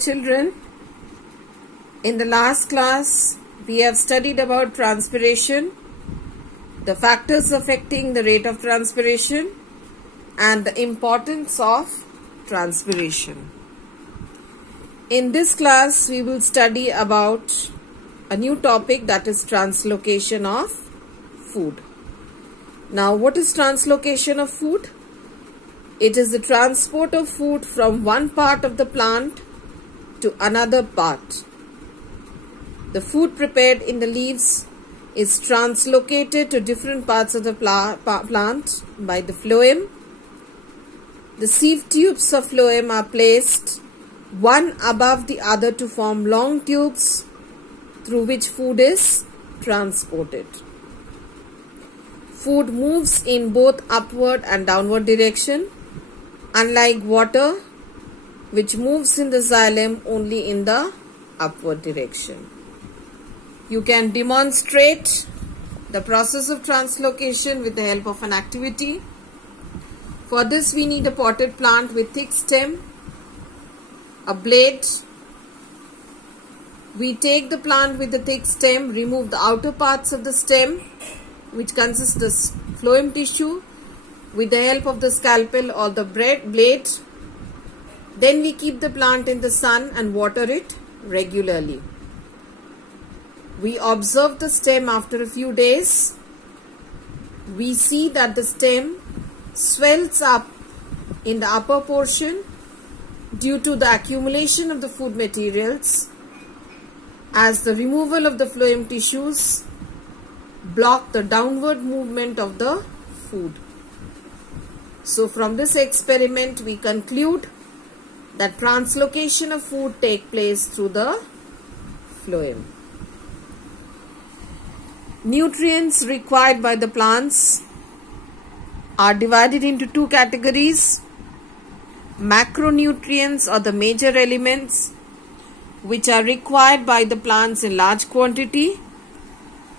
Children, in the last class we have studied about transpiration, the factors affecting the rate of transpiration and the importance of transpiration. In this class we will study about a new topic, that is translocation of food. Now, what is translocation of food? It is the transport of food from one part of the plant to another part. The food prepared in the leaves is translocated to different parts of the plant by the phloem. The sieve tubes of phloem are placed one above the other to form long tubes through which food is transported. Food moves in both upward and downward direction, unlike water, which moves in the xylem only in the upward direction. You can demonstrate the process of translocation with the help of an activity. For this we need a potted plant with thick stem, a blade. We take the plant with the thick stem, remove the outer parts of the stem, which consists of the phloem tissue, with the help of the scalpel or the blade. Then we keep the plant in the sun and water it regularly. We observe the stem after a few days. We see that the stem swells up in the upper portion due to the accumulation of the food materials, as the removal of the phloem tissues block the downward movement of the food. So from this experiment we conclude that translocation of food takes place through the phloem. Nutrients required by the plants are divided into two categories. Macronutrients are the major elements which are required by the plants in large quantity,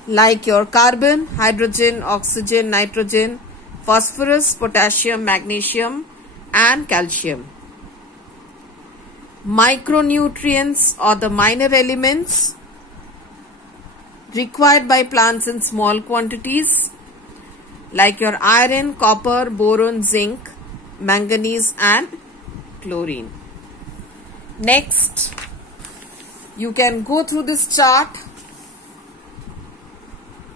like your carbon, hydrogen, oxygen, nitrogen, phosphorus, potassium, magnesium and calcium. Micronutrients are the minor elements required by plants in small quantities, like your iron, copper, boron, zinc, manganese and chlorine. Next, you can go through this chart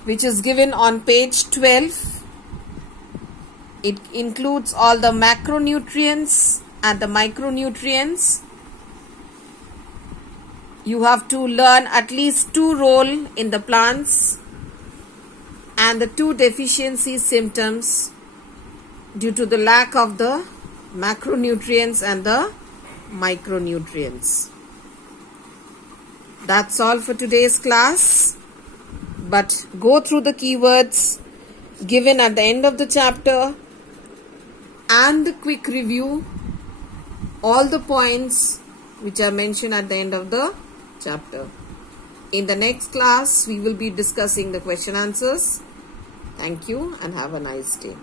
which is given on page 12. It includes all the macronutrients and the micronutrients. You have to learn at least two roles in the plants and the two deficiency symptoms due to the lack of the macronutrients and the micronutrients. That's all for today's class. But go through the keywords given at the end of the chapter and the quick review all the points which are mentioned at the end of the chapter. In the next class we will be discussing the question answers. Thank you and have a nice day.